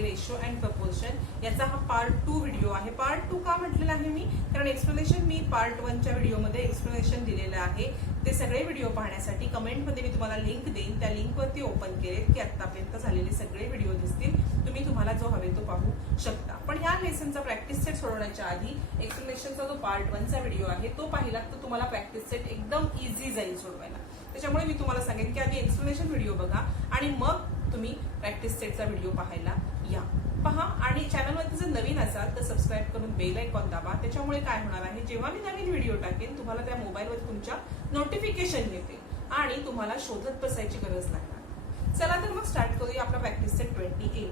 आहे ratio and proportion. याचा हा पार्ट 2 व्हिडिओ आहे. पार्ट 2 का म्हटलेला आहे मी, कारण एक्सप्लेनेशन मी पार्ट 1च्या व्हिडिओमध्ये एक्सप्लेनेशन दिलेलं आहे. ते सगळे व्हिडिओ पाहण्यासाठी कमेंटमध्ये मी तुम्हाला लिंक देईन. त्या लिंकवरती ओपन केले की आतापर्यंत झालेले सगळे व्हिडिओ दिसतील. तुम्हाला जो हवे तो पाहू शकता. पण ह्या लेसनचा प्रॅक्टिस सेट सोडवण्याच्या आधी एक्सप्लेनेशनचा जो पार्ट 1चा व्हिडिओ आहे तो पाहिला तर तुम्हाला प्रॅक्टिस सेट एकदम इझी जाईल सोडवायला. त्याच्यामुळे मी तुम्हाला सांगेन की आधी एक्सप्लेनेशन व्हिडिओ बघा आणि मग तुम्ही प्रॅक्टिस सेटचा व्हिडिओ पाहायला या. पहा आणि चॅनलवरती जर नवीन असाल तर सबस्क्राईब करून बेल आयकॉन दाबा. त्याच्यामुळे काय होणार आहे, जेव्हा मी नवीन व्हिडिओ टाकेन तुम्हाला त्या मोबाईलवर तुमच्या नोटिफिकेशन येते आणि तुम्हाला शोधत बसायची गरज लागणार. चला तर मग स्टार्ट करूया आपला प्रॅक्टिस सेट 28.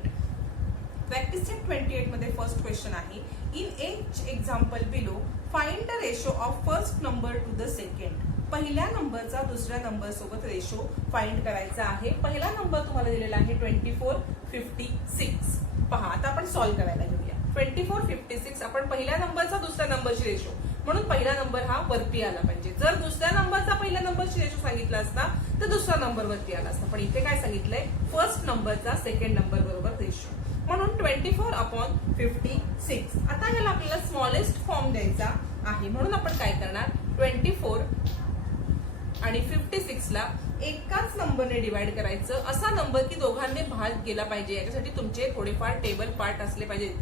प्रॅक्टिस सेट 28 मध्ये फर्स्ट क्वेश्चन आहे, in H example below find the ratio of first number two the second. पहिल्या नंबरचा दुसऱ्या नंबर सोबत रेशो फाइंड करायचा आहे. पहिला नंबर तुम्हाला दिलेला आहे 2456. पहा आता आपण सॉल्व्ह करायला घेऊया. 2456 आपण पहिल्या नंबरचा दुसऱ्या नंबरची रेशो, म्हणून पहिला नंबर हा वरती आला पाहिजे. जर दुसऱ्या नंबरचा पहिल्या नंबरची रेशो सांगितला असता तर दुसरा नंबर वरती आला असता. पण इथे काय सांगितलंय, फर्स्ट नंबरचा सेकंड नंबर बरोबर रेशो, म्हणून 24/56. आता याला आपल्याला स्मॉलेस्ट फॉर्म द्यायचा आहे, म्हणून आपण काय करणार, 24 आणि 56 ला एकाच नंबरने डिवाइड करायचं. असा नंबर की दोघांनी भाग गेला पाहिजे. याच्यासाठी तुमचे थोडेफार टेबल पार्ट असले पाहिजेत.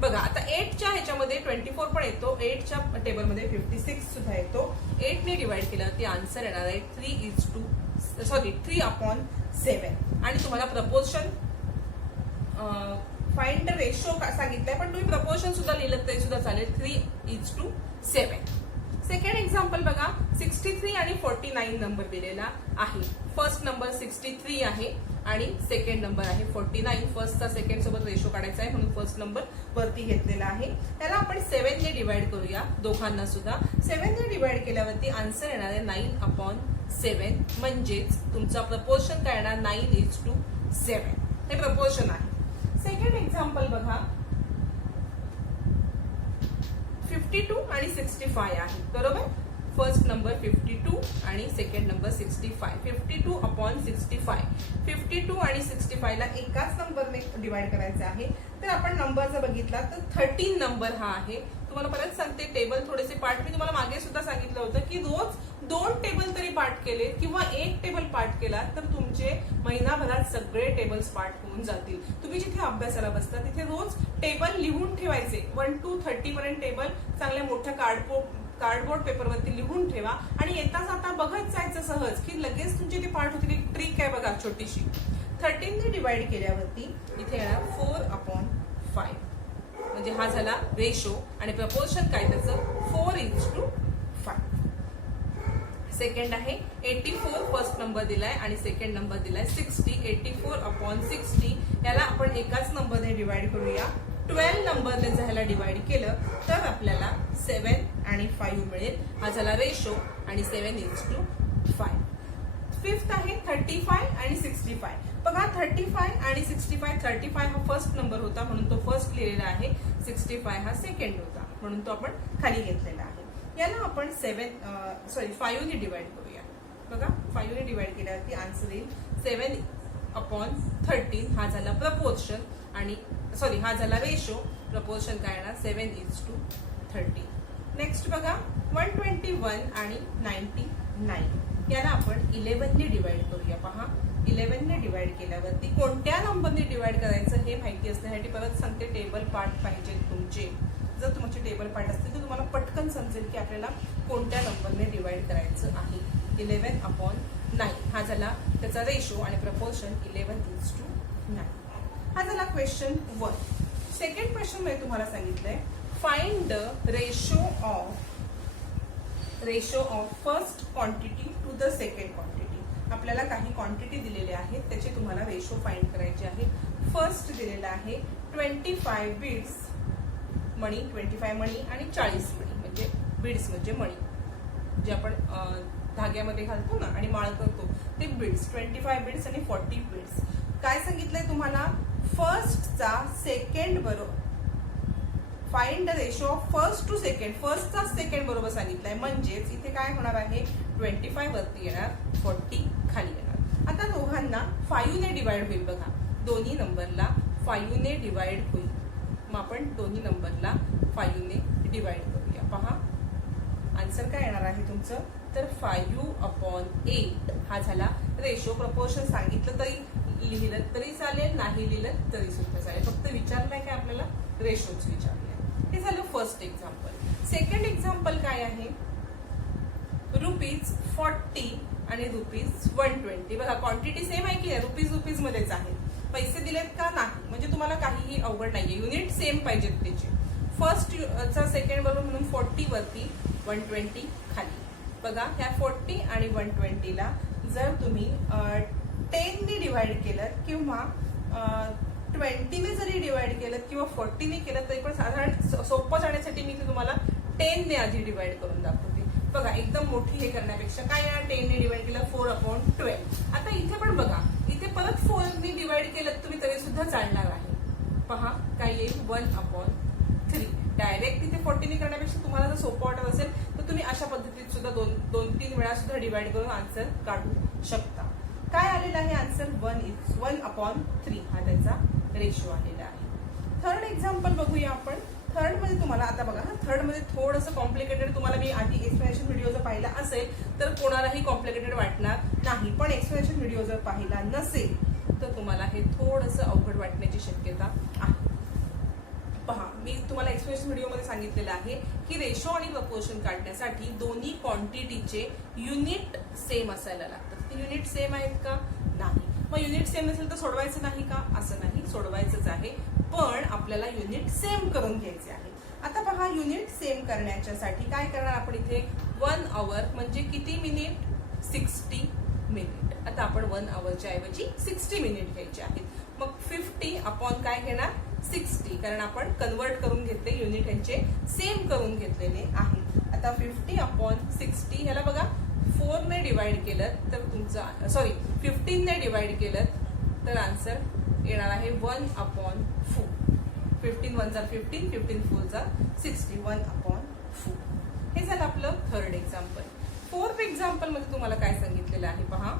बघा आता 8च्या ह्याच्यामध्ये 24 पण येतो, 8च्या टेबलमध्ये 56 सुद्धा येतो. 8 ने डिवाइड केलं ते आन्सर येणार आहे 3/7. आणि तुम्हाला प्रपोर्शन फाइंड द रेशो सांगितलंय, पण तुम्ही प्रपोर्शन सुद्धा लिहिलं तरी सुद्धा चालेल. 3:7. सेकंड एक्झाम्पल बघा, 63 आणि 49 नंबर दिलेला आहे. फर्स्ट नंबर 63 आहे आणि सेकंड नंबर आहे 49. फर्स्टचा सेकंड सोबत रेशो काढायचा आहे, म्हणून फर्स्ट नंबर वरती घेतलेला आहे. त्याला आपण 7 ने डिवाइड करूया दोघांना सुद्धा. 7 ने डिवाइड केल्यावरती आन्सर येणार आहे 9/7. म्हणजेच तुमचा प्रपोर्शन काय येणार, 9:7. हे प्रपोर्शन आहे. सेकंड एक्झाम्पल बघा, 52 आणि 65 आहे, बरोबर. फर्स्ट नंबर 52 आणि सेकंड नंबर 65. 52/65. 52 आणि 65 ला एकाच नंबरने डिवाइड करायचं आहे. तर आपण नंबर जर बघितला तर 13 नंबर हा आहे. तुम्हाला परत सांगते, टेबल थोडेसे पार्ट मी तुम्हाला मागे सुद्धा सांगितलं होतं की रोज 2 टेबल तरी पार्ट केले किंवा 1 टेबल पार्ट केला तर तुमचे महिनाभरात सगळे टेबल्स पार्ट होऊन जातील. तुम्ही जिथे अभ्यासाला बसता तिथे रोज टेबल लिहून ठेवायचे. 1 to 30 पर्यंत टेबल चांगल्या मोठ्या कार्डबोर्ड पेपरवरती लिहून ठेवा आणि येता जाता बघत जायचं सहज की लगेच तुमची ती पार्ट होती. ट्रिक आहे बघा छोटीशी. 13 ने डिवाइड केल्यावरती इथे येणार 4/5. म्हणजे हा झाला रेशो आणि प्रपोर्शन काय त्याचं, 4:5. सेकंड आहे 84. फर्स्ट नंबर दिलाय आणि सेकंड नंबर दिलाय 60. 84/60 याला आपण एकाच नंबरने डिवाइड करूया. 12 नंबरने ह्याला डिवाइड केलं तर आपल्याला 7 आणि 5 मिळेल. हा झाला रेशो आणि 7:5. फिफ्थ आहे 35 आणि 65. बघा 35 आणि 65. 35 हा फर्स्ट नंबर होता म्हणून तो फर्स्ट लिहिलेला आहे. 65 हा सेकंड होता म्हणून तो आपण खाली घेतलेला आहे. याला आपण 5 ने डिवाइड करूया. बघा 5 ने डिवाइड केल्यावरती आन्सर येईल 7/13. हा झाला प्रपोर्शन आणि हा झाला रेशो. प्रपोर्शन काय येणार, 7:30. नेक्स्ट बघा 121 आणि 99. याला आपण 11 ने डिवाइड करूया. पहा 11 ने डिवाइड केल्यावरती कोणत्या नंबरने डिवाइड करायचं हे माहिती असण्यासाठी परत सांगते, टेबल पार्ट पाहिजे तुमचे. जर तुमचे टेबल पार्ट असतील तर तुम्हाला पटकन समजेल की आपल्याला कोणत्या नंबरने डिवाइड करायचं आहे. 11/9 हा झाला त्याचा रेशो आणि प्रपोर्शन 11:9. हा झाला क्वेश्चन 1. सेकंड क्वेश्चन मध्ये तुम्हाला सांगितलंय, find the ratio of first quantity to the second quantity. आपल्याला काही क्वांटिटी दिलेल्या आहेत, त्याचे तुम्हाला रेशो फाइंड करायचे आहे. फर्स्ट दिलेला आहे 25 बीड्स मणी, 25 मणी आणि 40 मणी. म्हणजे बीड्स म्हणजे मणी जे आपण धाग्यामध्ये घालतो ना आणि माळ करतो ते बीड्स. 25 बीड्स आणि 40 बीड्स. काय सांगितलंय तुम्हाला, फर्स्टचा सेकंड बरोबर find the ratio of first to second. फर्स्टचा सेकंड बरोबर सांगितलंय, म्हणजेच इथे काय होणार आहे, 25 वरती येणार, 40 खाली येणार. आता दोघांना 5 ने डिवाइड होईल. बघा दोन्ही नंबरला 5 ने डिवाइड होईल. मग आपण दोन्ही नंबरला 5 ने डिवाइड करूया. पहा आन्सर काय येणार आहे तुमचं, तर 5/8 हा झाला रेशो. प्रपोर्शन सांगितलं तरी लिहिलं तरी चालेल, नाही लिहिलं तरी सुद्धा चालेल. फक्त विचारलंय काय आपल्याला, रेशोच विचारलंय. हे झालं फर्स्ट एक्झाम्पल. सेकंड एक्झाम्पल काय आहे, ₹40 आणि ₹120. बघा क्वांटिटी सेम आहे की रुपीज मध्येच आहे. पैसे दिलेत का, नाही. म्हणजे तुम्हाला काहीही अवघड नाहीये, युनिट सेम पाहिजेत त्याचे. फर्स्ट चा सेकंड बरोबर म्हणून 40 वरती 120 खाली. बघा ह्या 40 आणि 120 ला जर तुम्ही 10 ने डिवाइड केलं किंवा 20 ने जरी डिवाइड केलं किंवा 40 ने केलं तरी पण साधारण सोपं जाण्यासाठी मी तुम्हाला 10 ने आधी डिवाइड करून दाखवते. बघा एकदम मोठी हे करण्यापेक्षा काय येणार, 10 ने डिवाइड केलं 4/12. आता इथे पण बघा, इथे परत 4 ने डिवाइड केलं तुम्ही तरी सुद्धा चालणार आहे. पहा काय येईल, 1/3. डायरेक्ट इथे 40 ने करण्यापेक्षा तुम्हाला जर सोपं वाटत असेल तर तुम्ही अशा पद्धतीत सुद्धा 2-3 वेळा सुद्धा डिवाइड करून आन्सर काढू शकता. काय आलेला आहे आन्सर, 1/3 हा त्याचा रेशो आलेला आहे. थर्ड एक्झाम्पल बघूया आपण. थर्ड मध्ये तुम्हाला आता बघा, थर्ड मध्ये थोडंसं कॉम्प्लिकेटेड, तुम्हाला मी आधी एक्सप्लेनेशन व्हिडिओ जर पाहिला असेल तर कोणालाही कॉम्प्लिकेटेड वाटणार नाही. पण एक्सप्लेनेशन व्हिडिओ जर पाहिला नसेल तर तुम्हाला हे थोडंसं अवघड वाटण्याची शक्यता आहे. पहा मी तुम्हाला एक्सप्लेनेशन व्हिडिओमध्ये सांगितलेलं आहे की रेशो आणि प्रपोर्शन काढण्यासाठी दोन्ही क्वांटिटीचे युनिट सेम असायला लागतात. ते युनिट सेम आहेत का, नाही. मग युनिट सेम नसेल तर सोडवायचं नाही का, असं नाही, सोडवायचंच आहे. पण आपल्याला युनिट सेम करून घ्यायचे आहे. आता पहा युनिट सेम करण्यासाठी काय करणार आपण, इथे 1 आवर म्हणजे किती मिनिट, 60 मिनिट. आता आपण 1 आवरच्या ऐवजी 60 मिनिट घ्यायचे आहेत. मग 50 अपॉन काय घेणार, 60, कारण आपण कन्वर्ट करून घेतले, युनिट यांचे सेम करून घेतलेले आहेत. आता 50/60 ह्याला बघा 4 ने डिवाइड केलं तर तुमचं 15 ने डिवाइड केलं तर आन्सर येणार आहे 1/4. 15 1 जार 15, 15 4 जार 60, 1/4. हे झालं आपलं थर्ड एक्झाम्पल. फोर्थ एक्झाम्पल मध्ये तुम्हाला काय सांगितलेलं आहे पहा,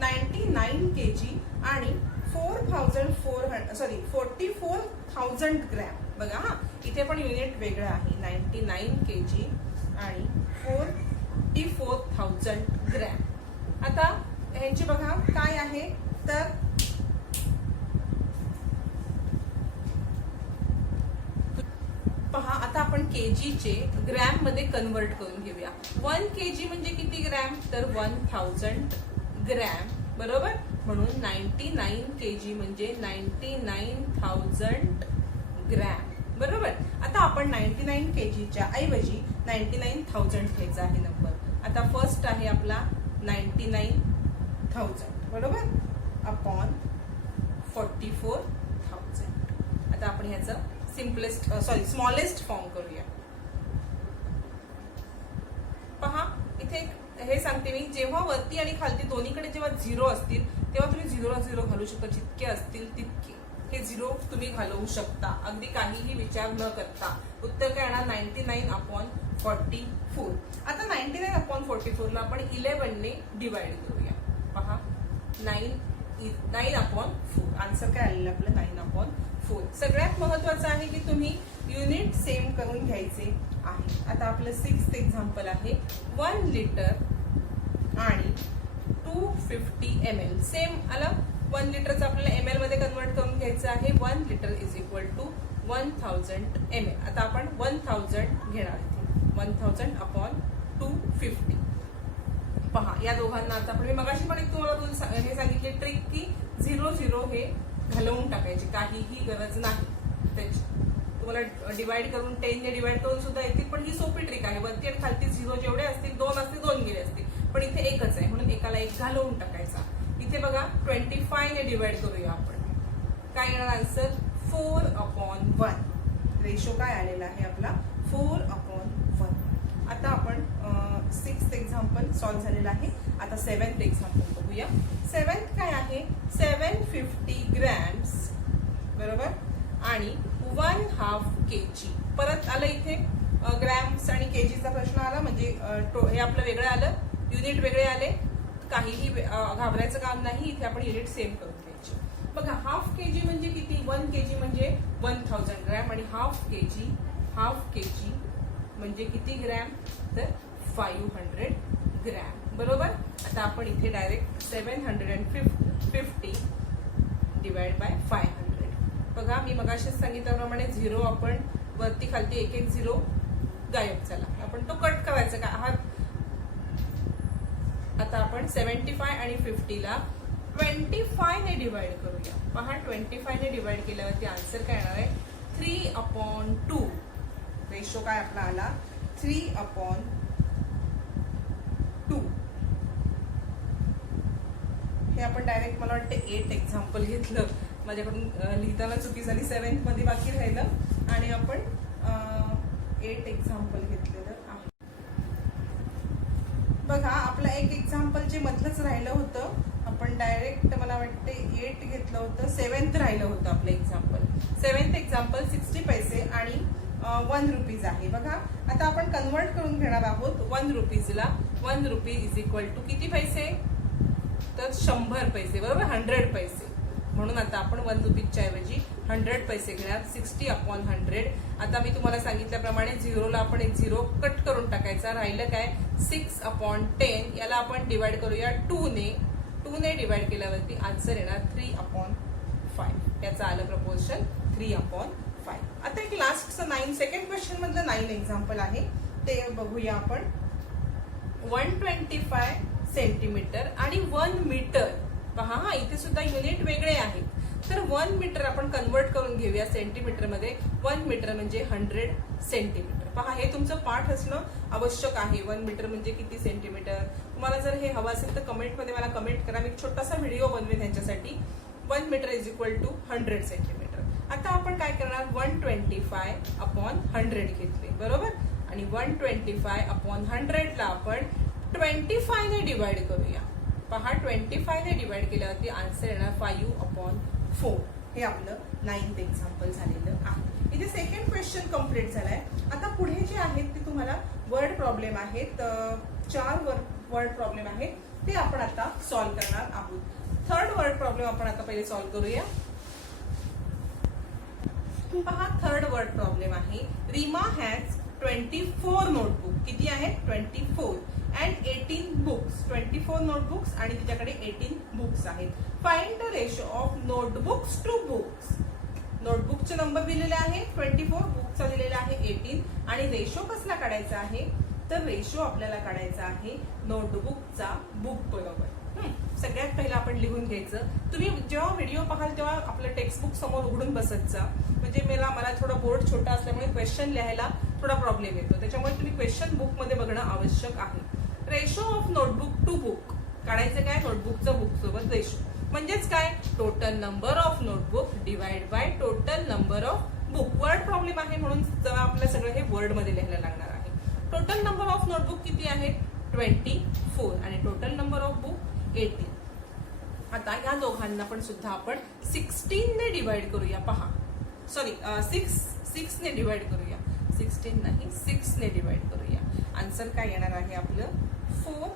99 kg आणि 44,000 ग्रॅम. बघा हा, इथे पण युनिट वेगळं आहे. 99 kg आणि 44,000 ग्रॅम. आता ह्यांची बघा काय आहे, तर पहा आता आपण केजीचे ग्रॅम मध्ये कन्वर्ट करून घेऊया. 1 kg म्हणजे किती ग्रॅम, तर 1000 ग्रॅम, बरोबर. म्हणून 99 kg म्हणजे 99,000 ग्रॅम, बरोबर. आता आपण 99 kgच्या ऐवजी 99,000 घ्यायचा आहे नंबर. आता फर्स्ट आहे आपला 99,000, बरोबर, अपॉन 44,000. आता आपण ह्याचं स्मॉलेस्ट फॉर्म करूया. पहा इथे हे सांगते मी, जेव्हा वरती आणि खालती दोन्हीकडे जेव्हा 0 असतील तेव्हा तुम्ही 0 घालू शकता. जितके असतील तितके हे 0 तुम्ही घालवू शकता, अगदी काहीही विचार न करता. उत्तर काय येणार, 99/44. आता 99/44 ला आपण 11 ने डिवाइड करूया. पहा 9/4. आन्सर काय आलेलं आपलं, 9/4. सगळ्यात महत्वाचं आहे की तुम्ही युनिट सेम करून घ्यायचे आहे. आता आपलं 6th एक्झाम्पल आहे, 1 लिटर आणि 250 ml. सेम आलं, 1 लिटरचं आपल्याला ml मध्ये कन्वर्ट करून घ्यायचं आहे. 1 litre is equal to 1000 ml. आता आपण 1000 घेणार आहे, 1000/250. पहा या दोघांना आता आपण मगाशी पण एक तुम्हाला हे सांगितले ट्रिक की 0 हे घालवून टाकायचे, काहीही गरज नाही त्याची. तुम्हाला डिवाइड करून 10 ने डिवाइड करून सुद्धा येतील, पण ही सोपी ट्रिक आहे. वरती आणि खालती 0 जेवढे असतील, 2 असतील 2 गेले असतील, पण इथे एकच आहे म्हणून एकाला एक घालवून टाकायचा. इथे बघा 25 ने डिवाइड करूया आपण. काय येणार आन्सर, 4/1. रेशो काय आलेला आहे आपला, 4/1. आता आपण 6th एक्झाम्पल सॉल्व्ह झालेला आहे. आता 7th एक्झाम्पल बघूया. 7th काय आहे, 750 ग्रॅम्स, बरोबर, आणि 1/2 kg. परत आलं इथे ग्रॅम्स आणि केजीचा प्रश्न आला, म्हणजे हे आपलं वेगळं आलं, युनिट वेगळे आले. काहीही घाबरायचं काम नाही, इथे आपण युनिट सेम करून घ्यायचे. बघा हाफ केजी म्हणजे किती, 1 केजी म्हणजे 1000 ग्रॅम आणि हाफ केजी म्हणजे किती ग्रॅम, तर 500 ग्रॅम, बरोबर. आता आपण इथे डायरेक्ट 750 डिवाइड बाय 500. बघा मी मगाशीच सांगितल्याप्रमाणे झिरो आपण वरती खालती एक एक झिरो गायब झाला, आपण तो कट करायचा का हा. आता आपण 75 आणि 50 ला 25 ने डिवाइड करूया. पहा 25 ने डिवाइड केल्यावरती आन्सर काय येणार आहे, 3/2. रेशो काय आपला आला, 3/2. हे आपण डायरेक्ट मला वाटतं 8 एक्झाम्पल घेतलं, माझ्याकडून लिहिताना चुकी झाली, 7th मध्ये बाकी राहिलं आणि आपण 8 एक्झाम्पल घेतलेलं आहे. बघा आपलं एक एक्झाम्पल जे मधलंच राहिलं होतं, आपण डायरेक्ट मला वाटते 8 घेतलं होतं, 7th राहिलं होतं आपलं एक्झाम्पल. 7th एक्झाम्पल 60 पैसे आणि 1 रुपीज आहे. बघा आता आपण कन्वर्ट करून घेणार आहोत 1 रुपीजला. 1 रुपी इज इक्वल टू किती पैसे, तर 100 पैसे, बरोबर, 100 पैसे. म्हणून आता आपण 1 रुपीजच्या ऐवजी 100 पैसे घेणार. 60/100. आता मी तुम्हाला सांगितल्याप्रमाणे झिरोला आपण एक झिरो कट करून टाकायचा, राहिलं काय 6/10. याला आपण डिवाइड करूया 2 ने. 2 ने डिवाइड केल्यावरती आन्सर येणार 3/5. याचं आलं प्रपोर्शन 3/5. आता एक लास्टचं 9 सेकंड क्वेश्चन मधलं 9 एक्झाम्पल आहे, ते बघूया आपण. 125 सेंटीमीटर आणि 1 मीटर. पहा हा इथे सुद्धा युनिट वेगळे आहेत, तर 1 मीटर आपण कन्वर्ट करून घेऊया सेंटीमीटर मध्ये. 1 मीटर म्हणजे 100 सेंटीमीटर. पहा हे तुमचं पाठ असणं आवश्यक आहे. 1 मीटर म्हणजे किती सेंटीमीटर. तुम्हाला जर हे हवं असेल तर कमेंट मध्ये मला कमेंट करा, मी एक छोटासा व्हिडिओ बनवेन त्यांच्यासाठी. 1 metre is equal to 100 centimetre. आता आपण काय करणार, 125/100 घेतले, बरोबर, आणि 125/100 ला आपण 25 ने डिवाइड करूया. पहा 25 ने डिवाइड केल्यावरती आन्सर येणार 5/4. हे आपलं 9th एक्झाम्पल झालेलं आहे. इथे सेकंड क्वेश्चन कम्प्लीट झालाय. आता पुढे जे आहेत ते तुम्हाला वर्ड प्रॉब्लेम आहेत, 4 वर्ड प्रॉब्लेम आहेत, ते आपण आता सॉल्व्ह करणार आहोत. थर्ड वर्ड प्रॉब्लेम आपण आता पहिले सॉल्व्ह करूया. पहा थर्ड वर्ड प्रॉब्लेम आहे, रीमा हॅज 24 नोटबुक. किती आहेत, 24 अँड 18 बुक्स. 24 नोटबुक्स आणि तिच्याकडे 18 बुक्स आहेत. Find the ratio of notebooks to books. नोटबुकचे नंबर दिलेले आहे 24, बुकचा दिलेला आहे 18 आणि रेशो कसला काढायचा आहे, तर रेशो आपल्याला काढायचा आहे नोटबुकचा बुक बरोबर. सगळ्यात पहिला आपण लिहून घ्यायचं. तुम्ही जेव्हा व्हिडिओ पाहाल तेव्हा आपलं टेक्स्टबुक समोर उघडून बसत जा, म्हणजे मला थोडा बोर्ड छोटा असल्यामुळे क्वेश्चन लिहायला थोडा प्रॉब्लेम येतो, त्याच्यामुळे तुम्ही क्वेश्चन बुक मध्ये बघणं आवश्यक आहे. Ratio of notebook to book काढायचं काय, नोटबुकचं बुक सोबत रेशो म्हणजेच काय, total number of notebook divide by total number of book. Word problem आहे म्हणून आपलं सगळं हे वर्ड मध्ये लिहायला लागणार आहे. टोटल नंबर ऑफ नोटबुक किती आहेत, 24 आणि टोटल नंबर ऑफ बुक 18. आता या दोघांना पण सुद्धा आपण 16 ने डिवाइड करूया. पहा सॉरी 6 ने डिवाइड करूया, 16 नाही 6 ने डिवाइड करूया. आन्सर काय येणार आहे आपलं 4.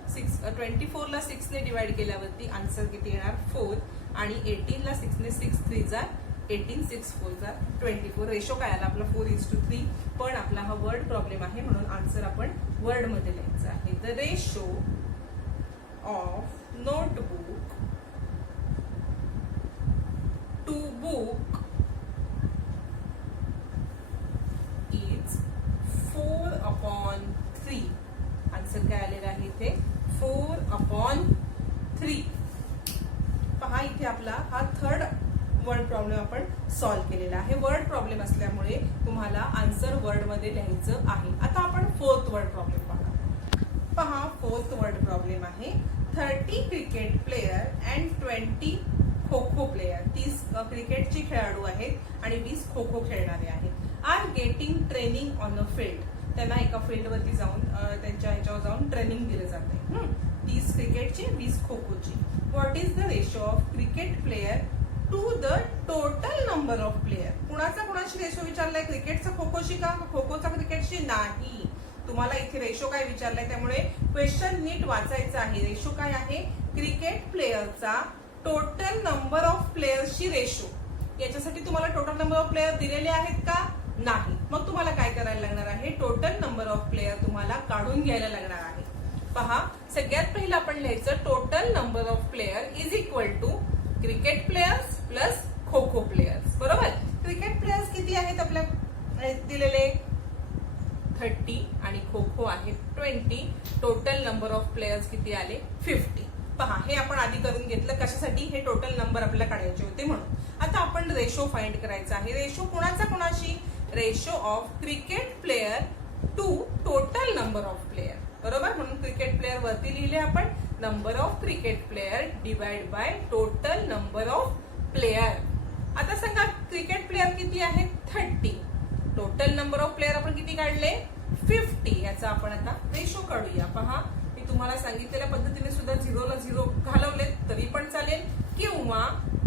24 ला 6 ने डिवाइड केल्यावरती आन्सर किती येणार 4 आणि 18 ला 6 ने 6 3 जा 18, 6 4 जा 24. रेशो काय आला आपला 4:3. पण आपला हा वर्ड प्रॉब्लेम आहे म्हणून आन्सर आपण वर्ड मध्ये लिहायचं आहे. The ratio of notebook to book is 4/3. Answer काय आलेला आहे इथे 4/3. पहा इथे आपला हा थर्ड वर्ड प्रॉब्लेम आपण सॉल्व्ह केलेला आहे. वर्ड प्रॉब्लेम असल्यामुळे तुम्हाला आन्सर वर्ड मध्ये लिहायचं आहे. आता आपण फोर्थ वर्ड प्रॉब्लेम पहा. फोर्थ वर्ड प्रॉब्लेम आहे 30 cricket player and 20 kho kho player. 30 क्रिकेटचे खेळाडू आहेत आणि 20 खो खो खेळणारे आहेत. Are getting training on a field. त्यांना एका फील्डवरती जाऊन त्यांच्या ह्याच्यावर जाऊन ट्रेनिंग दिलं जाते. 30 क्रिकेटची 20 खो खोची. What is the ratio of cricket player to the total number of player. कुणाची रेशो विचारलाय, क्रिकेटचा खो खोशी का खो खोचा क्रिकेटशी नाही. तुम्हाला इथे रेशो काय विचारलाय त्यामुळे क्वेश्चन नीट वाचायचं आहे. रेशो काय आहे, क्रिकेट प्लेयरचा टोटल नंबर ऑफ प्लेयर्सची रेशो. याच्यासाठी तुम्हाला टोटल नंबर ऑफ प्लेयर दिलेले आहेत का? नाही. मग तुम्हाला काय करायला लागणार आहे? टोटल नंबर ऑफ प्लेयर तुम्हाला काढून घ्यायला लागणार आहे. पहा, सगळ्यात पहिलं आपण लिहायचं total number of player is equal to cricket players plus kho kho players. बरोबर. क्रिकेट प्लेयर्स किती आहेत आपल्या दिलेले? 30 आणि खो खो आहेत 20. टोटल नंबर ऑफ प्लेयर्स किती आले? 50. पहा, हे आपण आधी करून घेतलं. कशासाठी? हे टोटल नंबर आपल्याला काढायचे होते म्हणून. आता आपण रेशो फाइंड करायचा आहे. रेशो कोणाचा कोणाशी? Ratio of cricket player to total number of player. बरोबर. म्हणून क्रिकेट प्लेयर वरती लिहिले आपण. Number of cricket player divide by total number of player. आता सांगा क्रिकेट प्लेयर किती आहेत? 30. टोटल नंबर ऑफ प्लेयर आपण किती काढले? 50. याचा आपण आता रेशो काढूया. पहा, मी तुम्हाला सांगितलेल्या पद्धतीने सुद्धा 0 ला 0 घालवले तरी पण चालेल, किंवा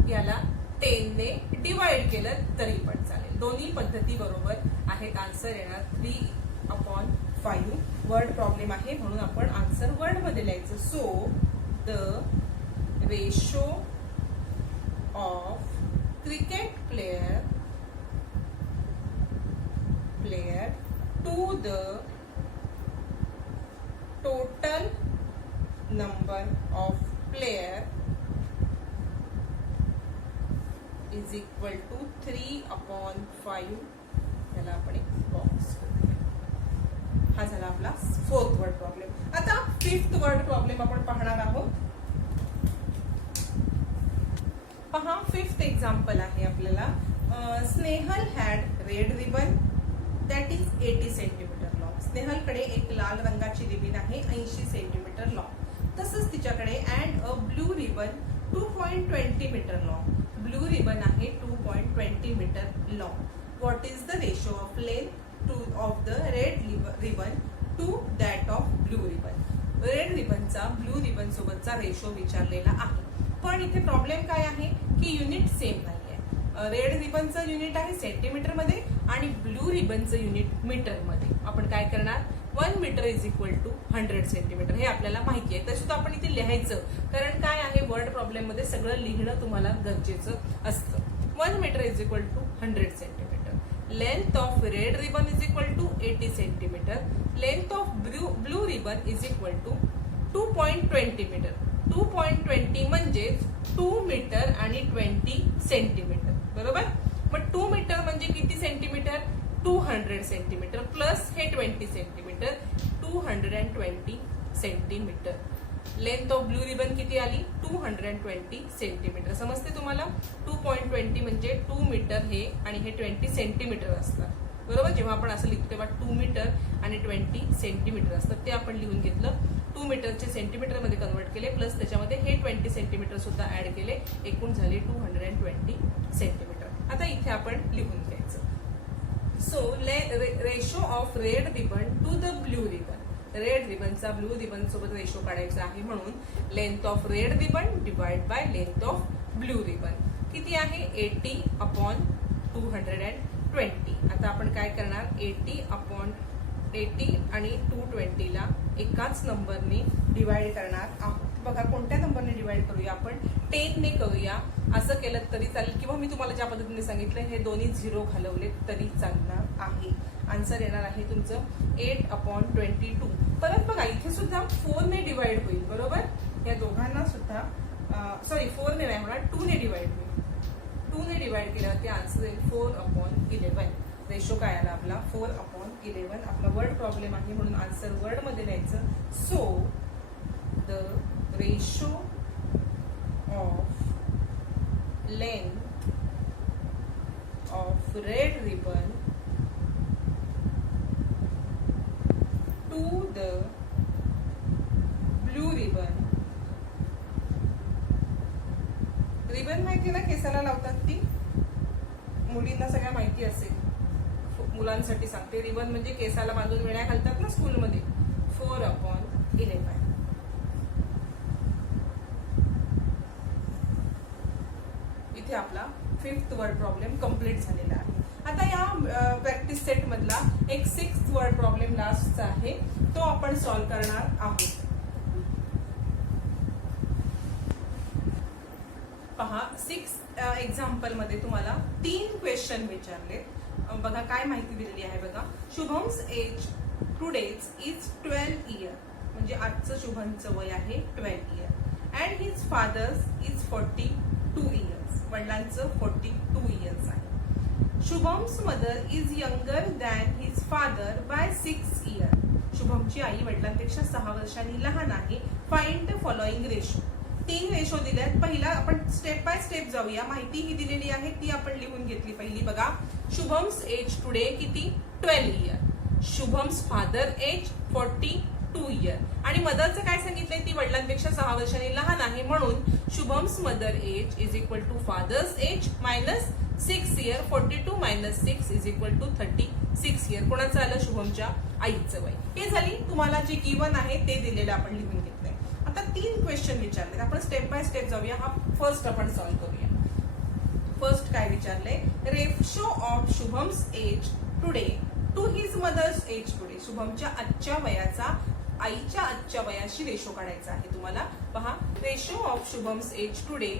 याला 10 ने डिवाइड केलं तरी पण चालेल. दोन्ही पद्धती बरोबर आहेत. आन्सर येणार 3/5. वर्ड प्रॉब्लेम आहे म्हणून आपण आन्सर वर्ड मध्ये लिहायचं. So the ratio of cricket player to the total number of player is equal to 3/5. याला आपण एक बॉक्स. हा झाला आपला 4th वर्ड प्रॉब्लेम. आता 5th वर्ड प्रॉब्लेम आपण पाहणार आहोत. पहा, 5th एक्झाम्पल आहे आपल्याला. Snehal had red ribbon that is 80 centimetre long. स्नेहलकडे एक लाल रंगाची रिबीन आहे 80 सेंटीमीटर लॉंग. तसंच तिच्याकडे and a blue ribbon 2.20 metre long. Blue ribbon आहे 2.20 metre long. What is the ratio of length of the red ribbon to that of blue ribbon. Red रिबनचा blue ribbon सोबतचा ratio विचारलेला आहे. पण इथे problem काय आहे की युनिट सेम नाहीये. रेड रिबनचं युनिट आहे सेंटीमीटर मध्ये आणि ब्लू रिबनचं युनिट मीटर मध्ये. आपण काय करणार? 1 metre is equal to 100 centimetre. हे आपल्याला माहिती आहे. तरी सुद्धा आपण इथे लिहायचं, कारण काय आहे, वर्ड प्रॉब्लेम मध्ये सगळं लिहिणं तुम्हाला गरजेचं असतं. 1 metre is equal to 100 centimetre. Length of red ribbon is equal to 80 centimetre. Length of blue ribbon is equal to 2.20 metre. 2.20 म्हणजे 2 मीटर आणि 20 सेंटीमीटर. बरोबर. मग 2 मीटर म्हणजे किती सेंटीमीटर? 200 सेंटीमीटर प्लस हे 20 centimetre, 220 centimetre. Length of blue ribbon किती आली? 220 centimetre. समजते तुम्हाला? 2.20 म्हणजे 2 मीटर हे आणि हे 20 सेंटीमीटर असतात. बरोबर. जेव्हा आपण असं लिहितो तेव्हा 2 मीटर आणि 20 सेंटीमीटर असतात. ते आपण लिहून घेतलं. 2 मीटरचे सेंटीमीटर मध्ये कन्वर्ट केले प्लस त्याच्यामध्ये हे 20 सेंटीमीटर सुद्धा ऍड केले. एकूण झाले 220 सेंटीमीटर. आता इथे आपण लिहून घ्यायचं. So ratio of red ribbon to the blue ribbon. Red रिबनचा ब्लू रिबन सोबत रेशो काढायचा आहे म्हणून length of red ribbon divide by length of blue ribbon किती आहे? 80/220. आता आपण काय करणार? 80/80 आणि 220 ला एकाच नंबरने डिवाइड करणार आहोत. बघा, कोणत्या नंबरने डिवाइड करूया आपण? 10 ने करूया. असं केलं तरी चालेल, किंवा मी तुम्हाला ज्या पद्धतीने सांगितलं हे दोन्ही 0 घालवले तरी चालणार आहे. आन्सर येणार आहे तुमचं 8/22. परत बघा, इथे सुद्धा 4 ने डिवाइड होईल. बरोबर. या दोघांना सुद्धा 4 ने नाही होणार, 2 ने डिवाइड होईल. 2 ने डिवाइड केल्यावरती आन्सर येईल 4/11. रेशो काय आला आपला? 4/11. आपला वर्ड प्रॉब्लेम आहे म्हणून आन्सर वर्ड मध्ये लिहायचं. So the ratio of length of red ribbon to the blue ribbon. Ribbon माहिती ना, केसाला लावतात ती, मुलींना सगळ्या माहिती असेल. मुलांसाठी सांगते. रिबन म्हणजे केसाला बांधून वेण्या घालतात ना स्कूलमध्ये. 4/11. इथे आपला 5th वर्ड प्रॉब्लेम कम्प्लीट झालेला आहे. आता या प्रॅक्टिस सेट मधला एक 6th वर्ड प्रॉब्लेम लास्टचा आहे, तो आपण सॉल्व्ह करणार आहोत. 6 एक्झाम्पल मध्ये तुम्हाला 3 क्वेश्चन विचारले. बघा काय माहिती दिलेली आहे बघा. Shubham's age today's is 12 year, म्हणजे आजचं शुभमचं वय आहे 12 year. And his father's is 42 years, वडिलांचं 42 इयर्स आहे. Shubham's mother is younger than his father by 6 year, शुभमची आई वडिलांपेक्षा 6 वर्षांनी लहान आहे. Find the following ratio, 3 ratio दिल्यात. पहिला आपण स्टेप बाय स्टेप जाऊया. माहिती ही दिलेली आहे ती आपण लिहून घेतली. पहिली बघा, शुभम्स एज टुडे किती 12 year, Shubham's father age 42 year, आणि मदरचं काय सांगितलंय, ती वडिलांपेक्षा 6 वर्षांनी लहान आहे. म्हणून Shubham's mother age is equal to father's age minus 6 year. 42 minus 6 is equal to 36 year. कोणाचं आलं, शुभमच्या आईचं वय. हे झाली तुम्हाला जे गिवन आहे ते दिलेलं आपण लिहून घेतलंय. आता 3 क्वेश्चन विचारले, आपण स्टेप बाय स्टेप जाऊया. हा फर्स्ट आपण सॉल्व्ह करूया. फर्स्ट काय विचारले, ratio of Shubham's age today to his mother's age today, शुभमच्या आजच्या वयाचा आईच्या आजच्या वयाशी रेशो काढायचा आहे तुम्हाला. पहा, ratio of Shubham's age today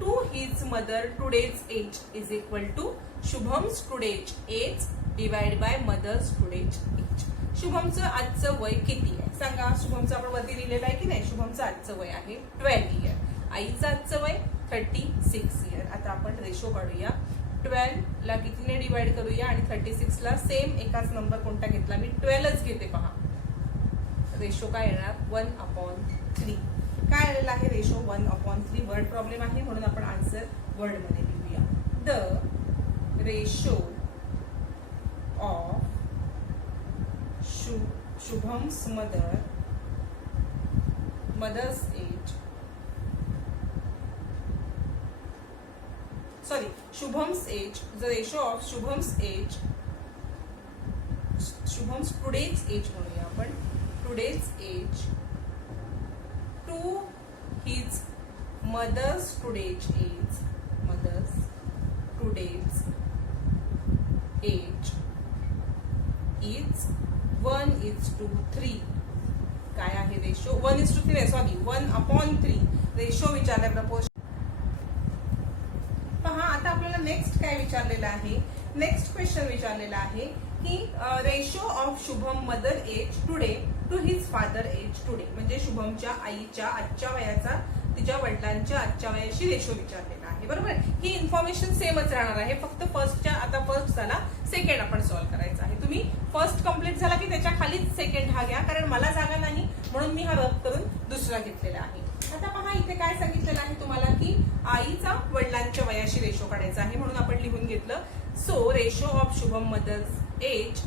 to his mother today's age is equal to Shubham's today's age divide by mother's today's age. शुभमचं आजचं वय किती आहे सांगा. शुभमचं आपण वरती लिहिलेलं आहे की नाही. शुभमचं आजचं वय आहे 12 इयर, आईचं आजचं वय 36 इयर. आता आपण रेशो काढूया. 12 ला कितीने डिवाइड करूया आणि 36 ला सेम एकाच नंबर कोणता घेतला, मी 12च घेते. पहा, रेशो काय येणार, 1/3. काय आलेला आहे रेशो 1/3. वर्ड प्रॉब्लेम आहे म्हणून आपण आन्सर वर्ड मध्ये लिहूया. The ratio of Shubham's mother's age, sorry, Shubham's age, the ratio of Shubham's today's age म्हणूया आपण, today's age to his mother's today's age, mother's today's age is 1:3. काय आहे रेशो, 1:3, सॉरी 1/3 रेशो विचारलाय प्रपोज. पहा, आता आपल्याला नेक्स्ट काय विचारलेलं आहे, नेक्स्ट क्वेश्चन विचारलेला आहे की ratio of Shubham mother age today to his father age today, म्हणजे शुभमच्या आईच्या आजच्या वयाचा तिच्या वडिलांच्या आजच्या वयाशी रेशो विचारलेला आहे. बरोबर, ही इन्फॉर्मेशन सेमच राहणार आहे, फक्त फर्स्टच्या, आता फर्स्ट झाला, सेकंड आपण सॉल्व्ह करायचा आहे. तुम्ही फर्स्ट कम्प्लीट झाला की त्याच्या खालीच सेकंड हा घ्या, कारण मला जागा नाही म्हणून मी हा रद्द करून दुसरा घेतलेला आहे. आता पहा, इथे काय सांगितलेलं आहे तुम्हाला की आईचा वडिलांच्या वयाशी रेशो काढायचा आहे, म्हणून आपण लिहून घेतलं. So ratio of Shubham mother's age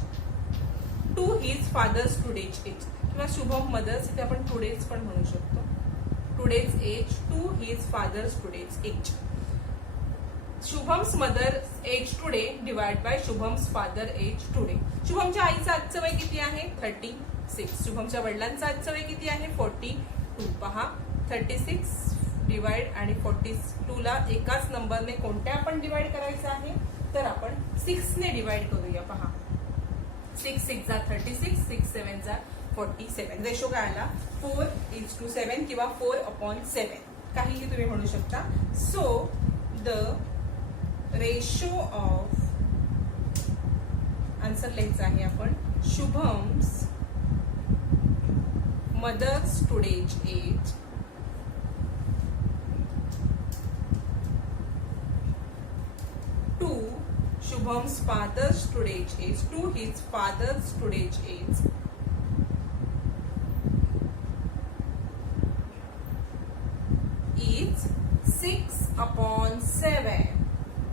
to his father's today's age, किंवा शुभम मदर्स इथे आपण टुडेज पण म्हणू शकतो, today's age to his father's today's age. Shubham's mother age today divide by Shubham's father age today. शुभमच्या आईचं आजचं वय किती आहे 36, शुभमच्या वडिलांचं आजचं वय किती आहे 42. पहा, 36 डिवाइड आणि 42 ला एकाच नंबरने कोणत्या आपण डिवाइड करायचं आहे, तर आपण 6 ने डिवाइड करूया. पहा, 6 6 जा 36, 6 7 जा 47. रेशो काय आला 4:7 किंवा 4/7, काहीही तुम्ही म्हणू शकता. So the ratio of, answer लिहायचं आहे आपण, Shubham's mother's today's age to Shubham's father's today's age to his father's today's age is 6/7,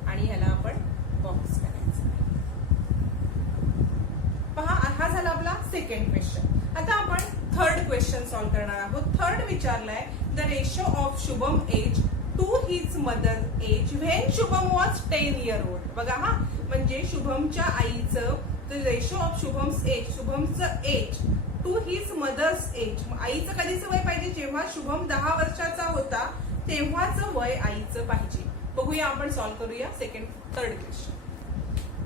आणि ह्याला आपण बॉक्स करायचा. पहा, हा झाला आपला सेकंड क्वेश्चन. आता आपण थर्ड क्वेश्चन सॉल्व्ह करणार आहोत. थर्ड विचारलाय, the ratio of Shubham age to his mother age when Shubham was 10 year old. बघा, हा म्हणजे शुभमच्या आईचं, the ratio of Shubham's age, शुभमचं age to his mother's age, आईचं कधीचं वय पाहिजे, जेव्हा शुभम 10 वर्षाचा होता तेव्हाचं वय आईचं पाहिजे. बघूया, आपण सॉल्व्ह करूया थर्ड क्वेश्चन.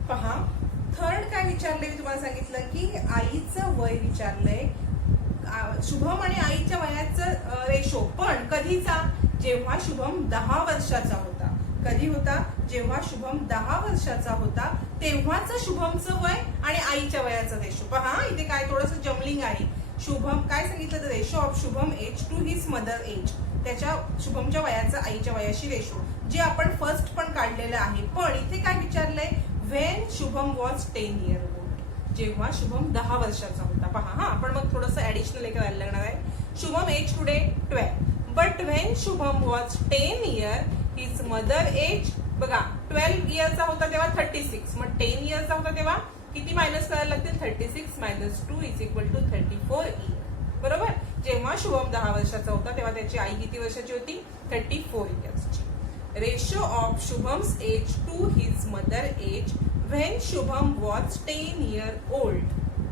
पहा, थर्ड काय विचारलंय, मी तुम्हाला सांगितलं की आईचं वय विचारलंय, शुभम आणि आईच्या वयाचं रेशो, पण कधीचा, जेव्हा शुभम 10 वर्षाचा होता. कधी होता? जेव्हा शुभम 10 वर्षाचा होता तेव्हाच शुभमचं वय आणि आईच्या वयाचा रेशो. पहा इथे काय थोडंसं जमलिंग आहे. शुभम काय सांगितलं? The ratio of Shubham age to his mother age. त्याच्या शुभमच्या वयाचा आईच्या वयाशी रेशो, जे आपण फर्स्ट पण काढलेलं आहे. पण इथे काय विचारलंय? When Shubham was 10 year old. जेव्हा शुभम 10 वर्षाचा होता. पहा हा, आपण मग थोडंसं ऍडिशनल एक करायला लागणार आहे. Shubham age today 12, but when Shubham was 10 year his mother age. बघा 12 इयरचा होता तेव्हा 36, मग 10 इयरचा होता तेव्हा किती मायनस करायला लागतील? 36 minus 2 is equal to 34 year. बरोबर. जेव्हा शुभम 10 वर्षाचा होता तेव्हा त्याची आई किती वर्षाची होती? 34 इयर्सची. Ratio of Shubham's age to his mother age when Shubham was 10 year old.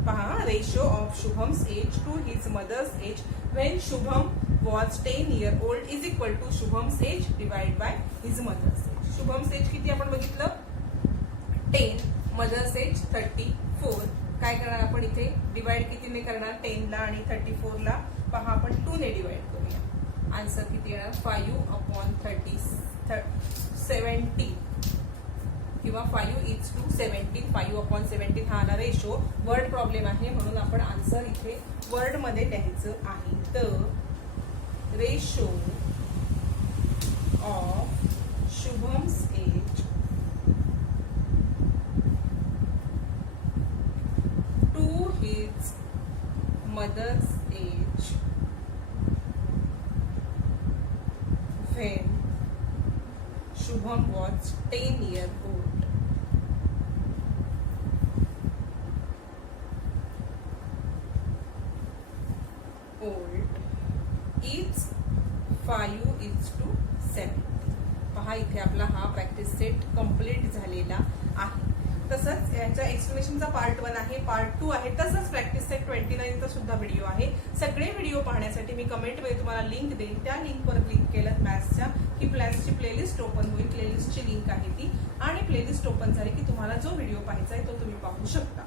पहा, ratio of Shubham's age to his mother's age when Shubham was 10 year old is equal to Shubham's age divide by his mother's age. Shubham's age किती आपण बघितलं? 10, mother's age 34. काय करणार आपण इथे? Divide कितीने करणार? 10 ला आणि 34 ला. पहा आपण 2 ने डिवाइड करूया. आन्सर किती येणार? 5/70 किंवा 5:17. 5/17 हा आला रेशो. वर्ड प्रॉब्लेम आहे म्हणून आपण आन्सर इथे वर्ड मध्ये लिहायचं आहे. तर ratio of Shubham's age to his mother's age when Shubham was 10 year old. Is 5:7. पहा इथे आपला हा प्रॅक्टिस सेट कंप्लीट झालेला आहे. तसंच याच्या एक्सप्लेनेशनचा पार्ट 1 आहे, पार्ट 2 आहे, तसंच प्रॅक्टिस सेट 29 चा सुद्धा व्हिडिओ आहे. सगळे व्हिडिओ पाहण्यासाठी मी कमेंटमध्ये तुम्हाला लिंक देईन. त्या लिंकवर क्लिक केलं मॅथ्सच्या की प्लॅन्सची प्लेलिस्ट ओपन होईल. प्लेलिस्टची लिंक आहे ती, आणि प्लेलिस्ट ओपन झाली की तुम्हाला जो व्हिडिओ पाहायचा आहे तो तुम्ही पाहू शकता.